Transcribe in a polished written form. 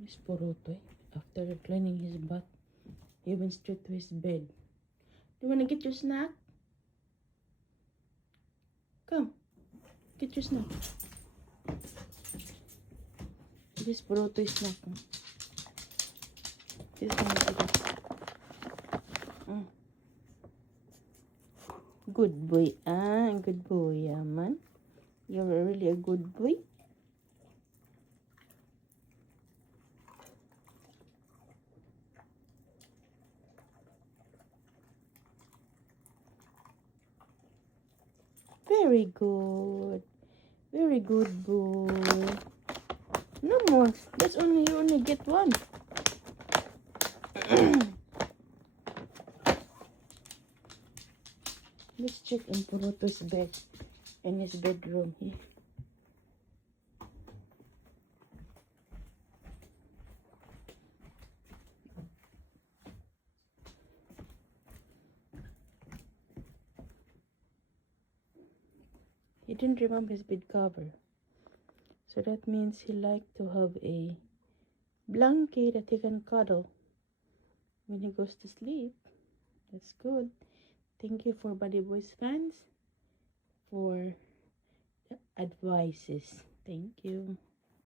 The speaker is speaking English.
Miss Porotoy, after cleaning his butt, he went straight to his bed. Do you want to get your snack? Come, get your snack. This is Porotoy's snack. This one is it. Good boy, good boy, man. You're really a good boy. Very good. Very good boy. No more. That's only, you only get one. Let's check in Poroto's bed. In his bedroom here. He didn't remove his bed cover. So that means he liked to have a blanket that he can cuddle when he goes to sleep. That's good. Thank you for Buddy Boys fans for the advices. Thank you.